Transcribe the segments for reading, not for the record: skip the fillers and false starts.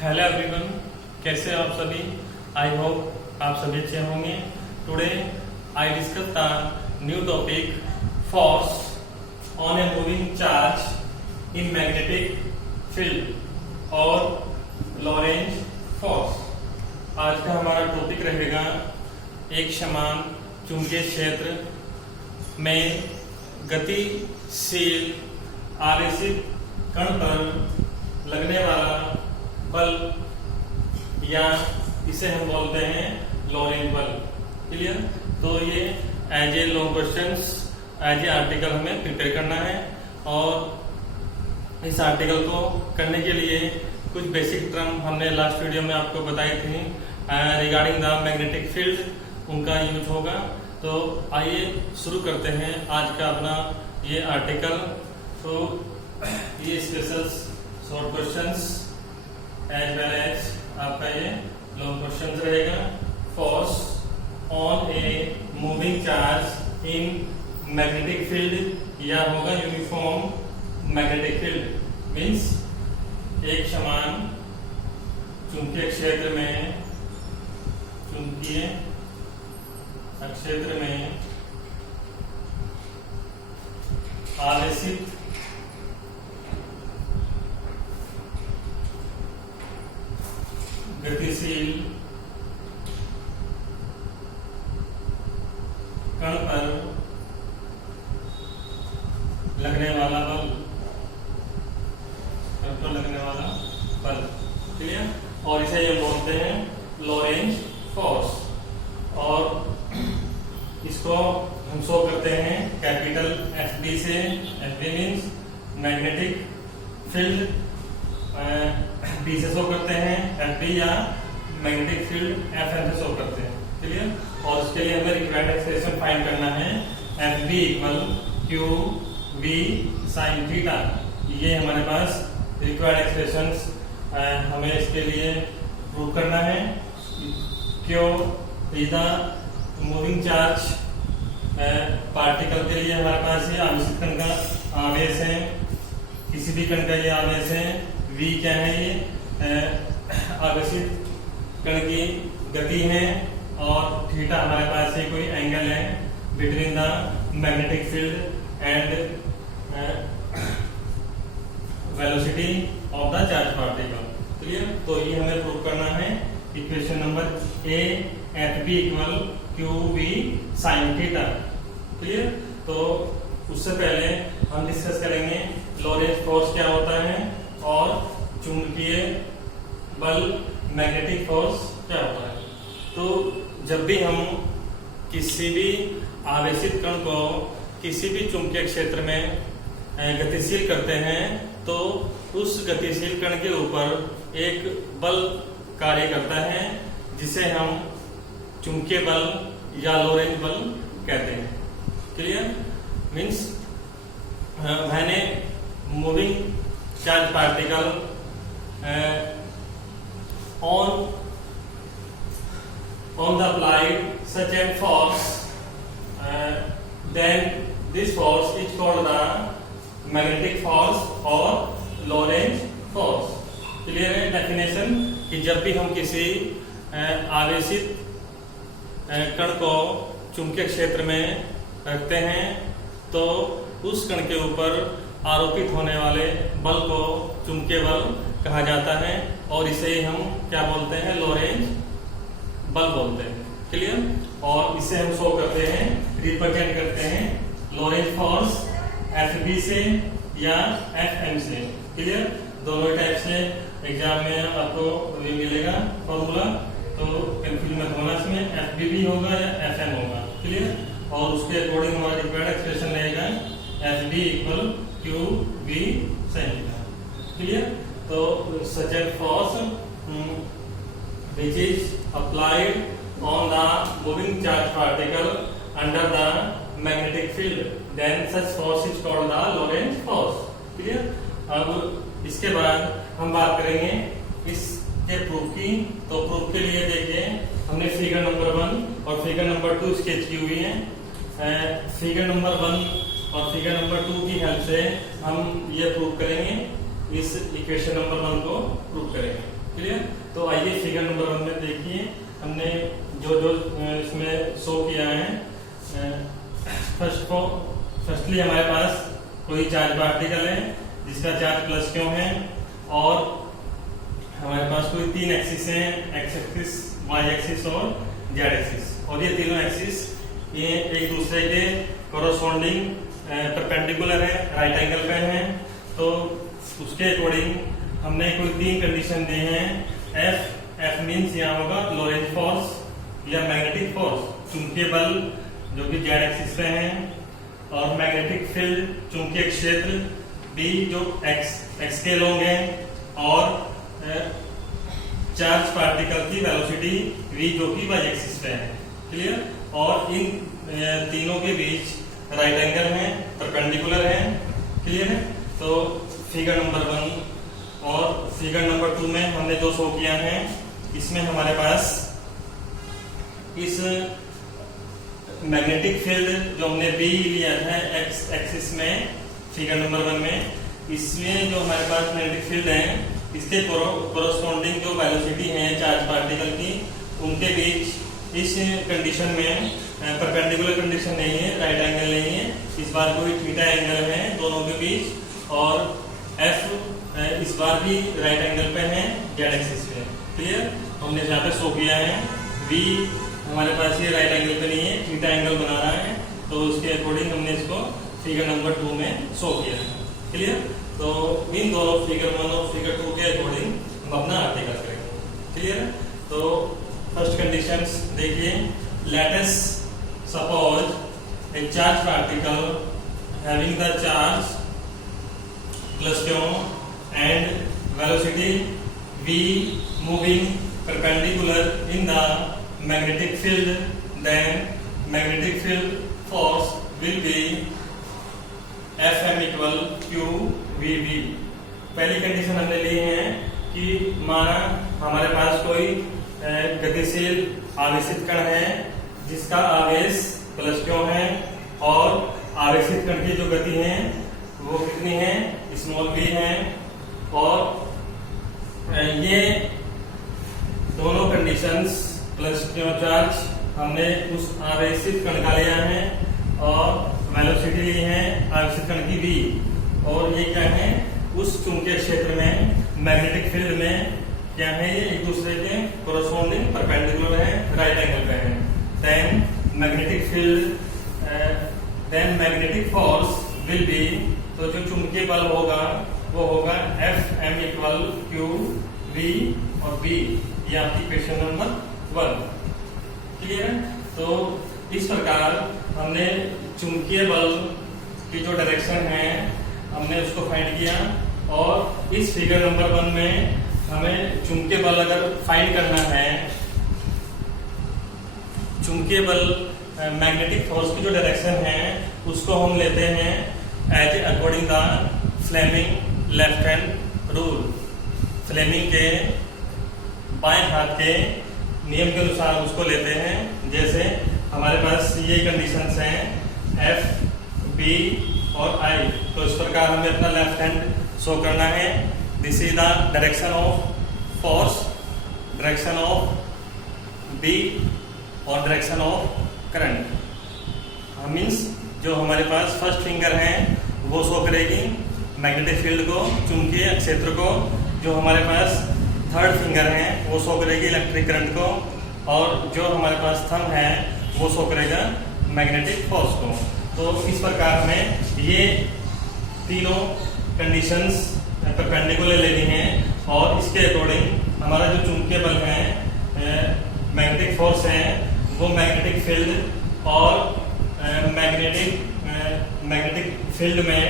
Hello everyone, कैसे हैं आप सभी। आई होप आप सभी अच्छे होंगे। Today I discuss the new topic force on a moving charge in magnetic field और लॉरेंज फोर्स। आज का हमारा टॉपिक रहेगा एक समान चुंबकीय क्षेत्र में गतिशील आवेशित कण पर लगने वाला बल, या इसे हम बोलते हैं लॉरेंज बल। क्लियर। तो ये as a long questions, as a article हमें प्रिपेयर करना है, और इस आर्टिकल को करने के लिए कुछ बेसिक टर्म हमने लास्ट वीडियो में आपको बताई थी रिगार्डिंग द मैग्नेटिक फील्ड, उनका यूज होगा। तो आइए शुरू करते हैं आज का अपना ये आर्टिकल। तो ये special short questions as well as आपका ये लॉन्ग क्वेश्चन रहेगा। Force on a moving charge in magnetic field, या होगा यूनिफॉर्म मैग्नेटिक फील्ड। मीन्स एक समान चुंबकीय क्षेत्र में आवेशित गतिशील कण पर लगने वाला बल, क्लियर। और इसे ये बोलते हैं लॉरेंज फोर्स, और इसको हम शो करते हैं कैपिटल FB से। FB means magnetic field, B से शो करते हैं FB, या मैग्नेटिक फील्ड FM से शो करते हैं। क्लियर। और उसके लिए हमें रिक्वायर्ड एक्सप्रेशन फाइंड करना है। FB equal QV sin theta, ये हमारे पास रिक्वायर्ड एक्सप्रेशंस हमें इसके लिए प्रूव करना है। क्यों is the moving charge particle के लिए हमारे पास ये आवेशित कण का आवेश है, किसी भी कण का ये आवेश है। V क्या है, ये आवेशित कण की गति है, और थीटा हमारे पास ये कोई एंगल है between the magnetic field and velocity of the charge particle. Clear. तो ये हमें प्रूव करना है। Equation number A FB equal QV sin theta. Clear. तो उससे पहले हम डिस्कस करेंगे लॉरेंज फोर्स क्या होता है, और चुंबकीय बल मैग्नेटिक फोर्स क्या होता है। तो जब भी हम किसी भी आवेशित कण को किसी भी चुंबकीय क्षेत्र में गतिशील करते हैं, तो उस गतिशील कण के ऊपर एक बल कार्य करता है, जिसे हम चुंबकीय बल या लॉरेंज बल कहते हैं। Clear. Means when A moving charge particle on the applied such a force, then this force is called the magnetic force or Lorentz force। Clear है डेफिनेशन कि जब भी हम किसी आवेशित कण को चुंबकीय क्षेत्र में रखते हैं, तो उस कण के ऊपर आरोपित होने वाले बल को चुंबकीय बल कहा जाता है, और इसे हम क्या बोलते हैं, लॉरेंज बल बोलते हैं। क्लियर। और इसे हम शो करते हैं, रिप्रेजेंट करते हैं लॉरेंज फोर्स FB से या FM से। क्लियर। दोनों टाइप से एग्जाम में आपको मिलेगा फॉर्मूला, तो कंफ्यूज मत होना, इसमें FB भी होगा या FM होगा। क्लियर। और उसके अकॉर्डिंग हमारा रिक्वायर्ड एक्सप्रेशन रहेगा FB equal QV sin theta. Clear. तो such a force which is applied on the moving charge particle under the magnetic field, then such force is called the Lorentz force। Clear. अब इसके बाद हम बात करेंगे इसके proof की। तो प्रूफ के लिए देखिए, हमने फिगर नंबर 1 और फिगर नंबर 2 स्केच की हुई है। फिगर नंबर 1 और फिगर नंबर 2 की हेल्प से हम ये प्रूव करेंगे, इस इक्वेशन नंबर 1 को प्रूव करेंगे। क्लियर। तो आइए फिगर नंबर 1 में देखिए हमने जो जो इसमें शो किया है। फर्स्टली हमारे पास कोई चार्ज पार्टिकल है जिसका चार्ज प्लस क्यों है, और हमारे पास कोई 3 एक्सिस हैं, एक्स एक्सिस, वाई एक्सिस और जेड एक्सिस, और ये तीनों एक्सिस ये एक दूसरे के कोरोस्पोंडिंग परपेंडिकुलर है, राइट एंगल पे हैं। तो उसके अकॉर्डिंग हमने कोई 3 कंडीशन दी हैं। एफ मीन्स यहाँ होगा लोरेंज फोर्स या मैग्नेटिक फोर्स, चुंबकीय बल जो कि जेड एक्सिस पे है, और मैग्नेटिक फील्ड चुंबकीय क्षेत्र बी जो एक्स के लॉन्ग है, और चार्ज पार्टिकल की वेलोसिटी v जो कि वाई एक्सिस पे है। क्लियर। और इन तीनों के बीच राइट एंगल है, परपेंडिकुलर है। क्लियर है। तो फिगर नंबर 1 और फिगर नंबर 2 में हमने जो शो किया है, इसमें हमारे पास इस मैग्नेटिक फील्ड जो हमने बी लिया है एक्स एक्सिस में, फिगर नंबर 1 में, इसमें जो हमारे पास मैग्नेटिक फील्ड है इसके कोरोस्पोंडिंग जो वेलोसिटी है चार्ज पार्टिकल की, उनके बीच इस कंडीशन में परपेंडिकुलर कंडीशन नहीं है, राइट एंगल नहीं है, इस बार कोई थीटा एंगल है दोनों के बीच, और एफ इस बार भी राइट एंगल पे है जेड एक्सिस पे। क्लियर। हमने यहाँ पे शो किया है v हमारे पास ये राइट एंगल पे नहीं है, थीटा एंगल बना रहा है, तो उसके अकॉर्डिंग हमने इसको फिगर नंबर 2 में शो किया है। क्लियर। तो इन दोनों फिगर 1 और फिगर 2 के अकॉर्डिंग हम अपना आर्टिकल करेंगे। क्लियर है। तो फर्स्ट कंडीशंस देखिए, let us suppose A charge particle having the charge plus q and velocity v moving perpendicular in the magnetic field, then magnetic field force will be Fm equal q vv। पहली condition हमने ली है कि माना हमारे पास कोई गतिशील आवेशित कण है जिसका आवेश प्लस q है, और आवेशित कण की जो गति है वो कितनी है, स्मॉल v है, और ये दोनों कंडीशंस प्लस q चार्ज हमने उस आवेशित कण का लिया है, और वेलोसिटी ली है आवेशित कण की v, और ये क्या है, उस चुंबकीय क्षेत्र में मैग्नेटिक फील्ड में क्या है, ये एक दूसरे के कोरोस्पोंडिंग परपेंडिकुलर है, राइट एंगल पे है। Then magnetic field, then magnetic force will be, तो जो चुंबकीय बल होगा वो होगा Fm इक्वल q v और v, ये आपकी क्वेश्चन नंबर 1। क्लियर है। तो इस प्रकार हमने चुंबकीय बल की जो डायरेक्शन है हमने उसको फाइंड किया, और इस फिगर नंबर 1 में हमें चुंबकीय बल अगर फाइंड करना है, चुंबकीय बल मैग्नेटिक फोर्स की जो डायरेक्शन है उसको हम लेते हैं as according the Fleming left hand rule. Fleming के बाएं हाथ के नियम के अनुसार उसको लेते हैं। जैसे हमारे पास ये कंडीशंस हैं एफ, बी और आई, तो इस प्रकार हमें अपना लेफ्ट हैंड शो करना है। This is the direction of force, direction of B और डायरेक्शन ऑफ करंट। मीन्स जो हमारे पास फर्स्ट फिंगर है वो शो करेगी मैग्नेटिक फील्ड को, चुंबकीय क्षेत्र को। जो हमारे पास थर्ड फिंगर है वो शो करेगी इलेक्ट्रिक करंट को, और जो हमारे पास थंब है वो शो करेगा मैग्नेटिक फोर्स को। तो इस प्रकार हमें ये तीनों कंडीशंस परपेंडिकुलर लेनी है, और इसके अकॉर्डिंग हमारा जो चुंबकीय बल है, मैग्नेटिक फोर्स है, वो मैग्नेटिक फील्ड और मैग्नेटिक फील्ड में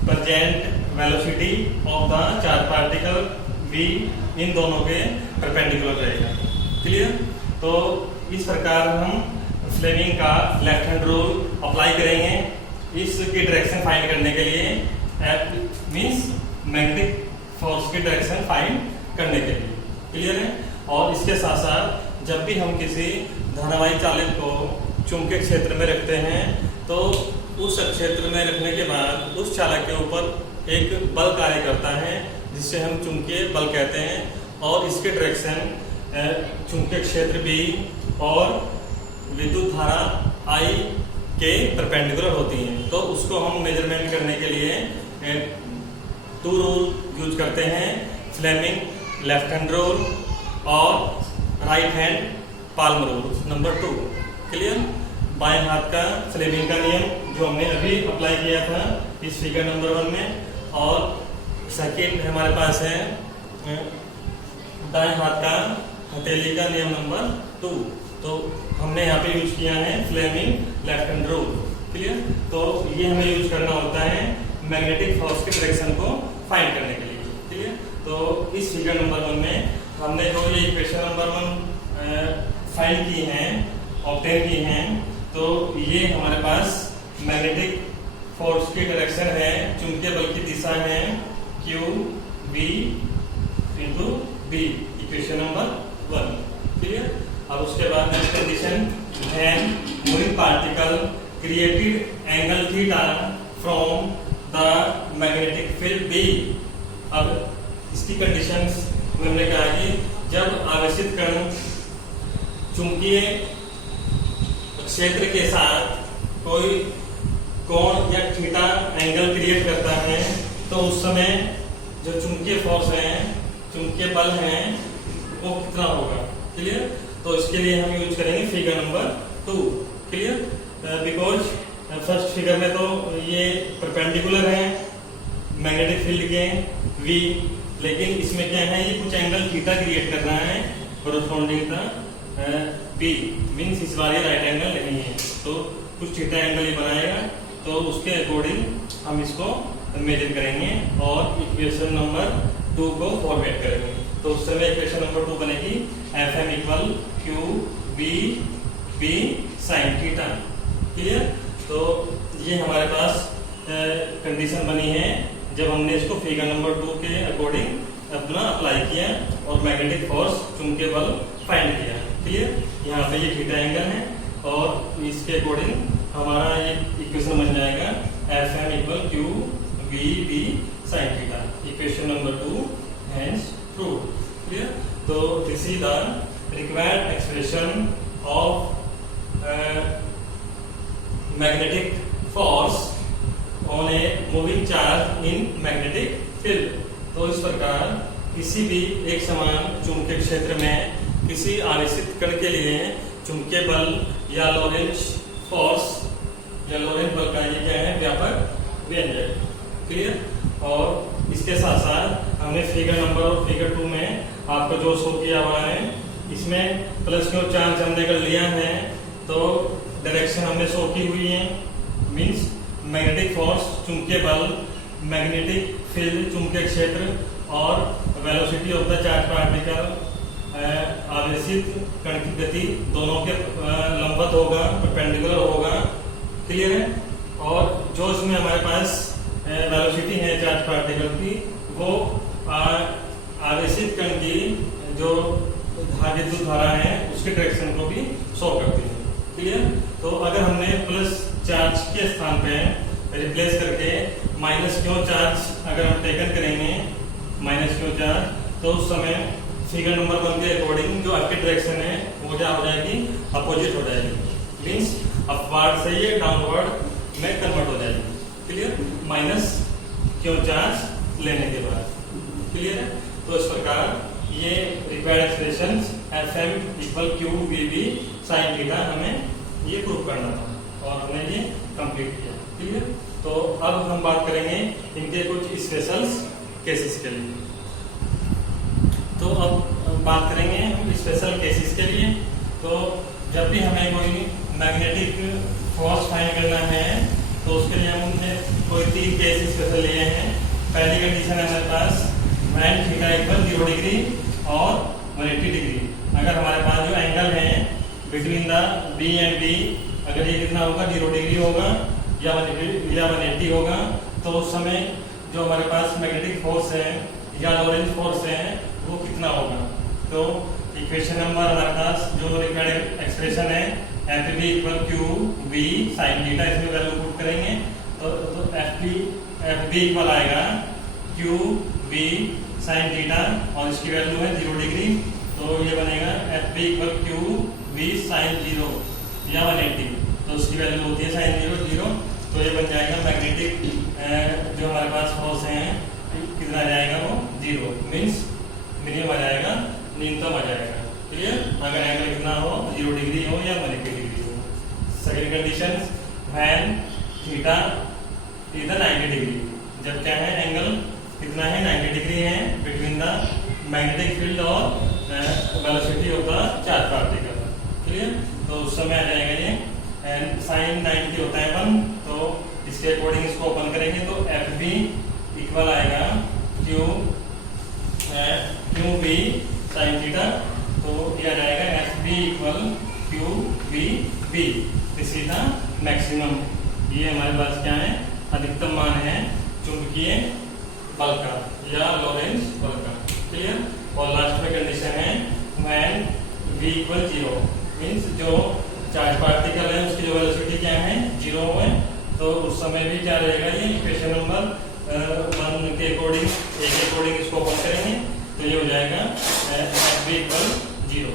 present velocity of the charge particle v, इन दोनों के परपेंडिकुलर रहेगा। क्लियर। तो इस प्रकार हम फ्लेमिंग का लेफ्ट हैंड रूल अप्लाई करेंगे इसकी डायरेक्शन फाइंड करने के लिए, F मींस मैग्नेटिक फोर्स की डायरेक्शन फाइंड करने के लिए। क्लियर है। और इसके साथ साथ जब भी हम किसी धारावाही चालित को चुंबकीय क्षेत्र में रखते हैं, तो उस क्षेत्र में रखने के बाद उस चालक के ऊपर एक बल कार्य करता है जिससे हम चुंबकीय बल कहते हैं, और इसके डायरेक्शन चुंबकीय क्षेत्र B और विद्युत धारा I के परपेंडिकुलर होती हैं। तो उसको हम मेजरमेंट करने के लिए टू रूल यूज करते हैं, फ्लेमिंग लेफ्ट हैंड रूल और right hand palm rule number 2। Clear? बाएं हाथ का फ्लेमिंग का नियम जो हमने अभी अप्लाई किया था इस फिगर नंबर 1 में, और सेकेंड हमारे पास है दाएं हाथ का हथेली का नियम नंबर 2। तो हमने यहाँ पे यूज किया है Fleming left hand rule. Clear? तो ये हमें यूज करना होता है मैग्नेटिक फोर्स के डायरेक्शन को फाइंड करने के लिए। क्लियर? तो इस फिगर नंबर 1 में हमने जो ये इक्वेशन नंबर 1 फाइंड की है, ऑब्टेन की है, तो ये हमारे पास मैग्नेटिक फोर्स की डायरेक्शन है, चुंबकीय बल की दिशा है Q B into B, equation number 1। Clear? अब उसके बाद next condition, when moving particle created angle theta from the magnetic field B। अब इसकी कंडीशंस हमने कहा कि जब आवेशित कण चुंबकीय क्षेत्र के साथ कोई कोण या थीटा एंगल क्रिएट करता है तो उस समय जो चुंबकीय फोर्स है, चुंबकीय बल है, वो कितना होगा। क्लियर? तो इसके लिए हम यूज करेंगे figure number 2। Clear? Because first figure में तो ये परपेंडिकुलर है मैग्नेटिक फील्ड के V, लेकिन इसमें क्या है, ये कुछ एंगल थीटा क्रिएट कर रहा है कोरस्पॉन्डिंग B, मीन्स इस बार ये राइट एंगल नहीं है, तो कुछ थीटा एंगल ये बनाएगा, तो उसके अकॉर्डिंग हम इसको मेजर करेंगे और इक्वेशन नंबर 2 को फॉर्मेट करेंगे। तो उस समय इक्वेशन नंबर 2 बनेगी Fm equal Q B B sin theta. Clear? तो ये हमारे पास कंडीशन बनी है जब हमने इसको फिगर नंबर 2 के अकॉर्डिंग अपना अप्लाई किया और मैग्नेटिक फोर्स चुंबकीय बल फाइंड किया। क्लियर? यहाँ पे ये थीटा एंगल है और इसके अकॉर्डिंग हमारा ये इक्वेशन बन जाएगा Fm equal Q B B sin theta. Equation number 2 hence true. Clear? तो this is the required expression of magnetic force on a moving charge in magnetic field. तो इस प्रकार किसी भी एक समान चुंबकीय क्षेत्र में किसी आवेशित कण के लिए चुंबकीय बल या लोरेंज फोर्स या लोरेंज बल का ये क्या है, व्यापक व्यंजक। क्लियर? और इसके साथ साथ हमने फिगर नंबर और फिगर 2 में आपको जो शो किया हुआ है, इसमें प्लस क्यों चार्ज हमने अगर लिया है तो डायरेक्शन हमने शो की हुई है, मींस मैग्नेटिक फोर्स चुंबकीय बल, मैग्नेटिक फील्ड चुंबकीय क्षेत्र और velocity of the charge particle आवेशित कण की गति दोनों के लंबवत होगा, परपेंडिकुलर होगा। क्लियर है? और जो इसमें हमारे पास वेलोसिटी है चार्ज पार्टिकल की, वो आवेशित कण की जो विद्युत धारा है उसके डायरेक्शन को भी शो करती है। क्लियर? तो अगर हमने प्लस चार्ज के स्थान पे रिप्लेस करके माइनस क्यू चार्ज अगर हम टेकन करेंगे, माइनस क्यू चार्ज, तो उस समय फिगर नंबर 1 के अकॉर्डिंग जो आपकी डायरेक्शन है वो क्या हो जाएगी, अपोजिट हो जाएगी, मीन्स अपवर्ड से ये डाउनवर्ड में कन्वर्ट हो जाएगी। क्लियर? माइनस क्यू चार्ज लेने के बाद। क्लियर है? तो इस प्रकार ये required expression Fm equal Q V B sin theta हमें ये प्रूव करना था और हमने ये कंप्लीट किया। क्लियर? तो अब हम बात करेंगे इनके कुछ स्पेशल केसेस के लिए। तो अब बात करेंगे हम स्पेशल केसेस के लिए। तो जब भी हमें कोई मैग्नेटिक फोर्स फाइंड करना है तो उसके लिए हमने कोई 3 केस स्पेशल लिए हैं। पहली कंडीशन है हमारे पास when थीटा इक्वल 0 डिग्री और 180 डिग्री। अगर हमारे पास जो एंगल है between the B and B, अगर ये कितना होगा, 0 डिग्री होगा या 180 होगा, तो उस समय जो हमारे पास मैग्नेटिक फोर्स है या लोरेंज फोर्स है वो कितना होगा। तो इक्वेशन नंबर हमारे पास जो रिक्वायर्ड एक्सप्रेशन है Fb equal Q V sin theta, इसमें वैल्यू पुट करेंगे तो FB इक्वल आएगा Q V साइन थीटा और इसकी वैल्यू है 0 डिग्री, तो ये बनेगा F B equal Q V sine 0 या 180, तो उसकी वैल्यू होती है साइन 0 तो ये बन जाएगा मैग्नेटिक जो हमारे पास फोर्स है कितना आ जाएगा वो 0 मीन्स मिनिमम आ जाएगा, न्यूनतम आ जाएगा। क्लियर? अगर एंगल कितना हो 0 डिग्री हो या 180 डिग्री हो। Second condition when theta is 90 degree, जब क्या है एंगल कितना है 90 डिग्री है बिटवीन द मैग्नेटिक फील्ड और velocity of the charge particle. Clear? तो उस समय आ जाएगा ये एंड साइन 90 होता है 1, तो इसके अकॉर्डिंग इसको ओपन करेंगे तो एफ बी इक्वल आएगा क्यू बी साइन थीटा, तो ये आ जाएगा F B equal Q B B, this is the maximum. ये हमारे पास क्या है अधिकतम मान है चुंबकीय बल का या लॉरेंज बल का। क्लियर? और लास्ट में कंडीशन है व्हेन v इक्वल 0 मीन्स जो चार्ज पार्टिकल है उसकी जो वेलोसिटी क्या है 0 है, तो उस समय भी क्या रहेगा ये इक्वेशन नंबर 1 के अकॉर्डिंग इसको ओपन करेंगे तो ये हो जाएगा v इक्वल 0।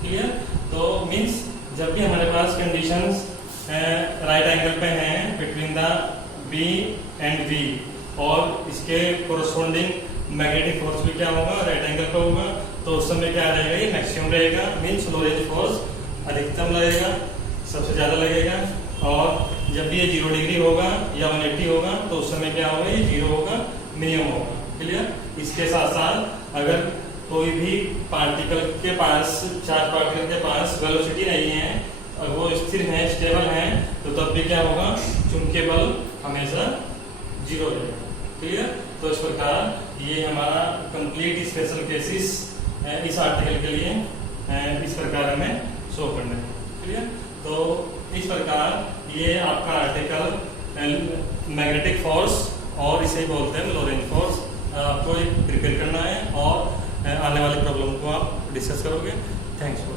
क्लियर? तो मीन्स जब भी हमारे पास कंडीशंस राइट एंगल पे हैं between the b and v और इसके कोरस्पॉन्डिंग मैग्नेटिक फोर्स भी क्या होगा राइट एंगल पे होगा, तो उस समय क्या रहेगा ये मैक्सिमम रहेगा मीन्स लॉरेंज फोर्स अधिकतम लगेगा, सबसे ज्यादा लगेगा। और जब भी ये 0 डिग्री होगा या 180 होगा तो उस समय क्या होगा ये 0 होगा, मिनिमम होगा। क्लियर? इसके साथ साथ अगर कोई भी पार्टिकल के पास चार्ज पार्टिकल के पास वेलोसिटी नहीं है और वो स्थिर है स्टेबल है तो तब भी क्या होगा चुंबकीय बल हमेशा 0 रहेगा। क्लियर? तो इस प्रकार ये हमारा कंप्लीट स्पेशल केसेस इस आर्टिकल के लिए इस प्रकार हमें शो करना है। क्लियर? तो इस प्रकार ये आपका आर्टिकल मैग्नेटिक फोर्स और इसे बोलते हैं लॉरेंज फोर्स, आपको प्रिपेयर करना है और आने वाली प्रॉब्लम को आप डिस्कस करोगे। Thanks for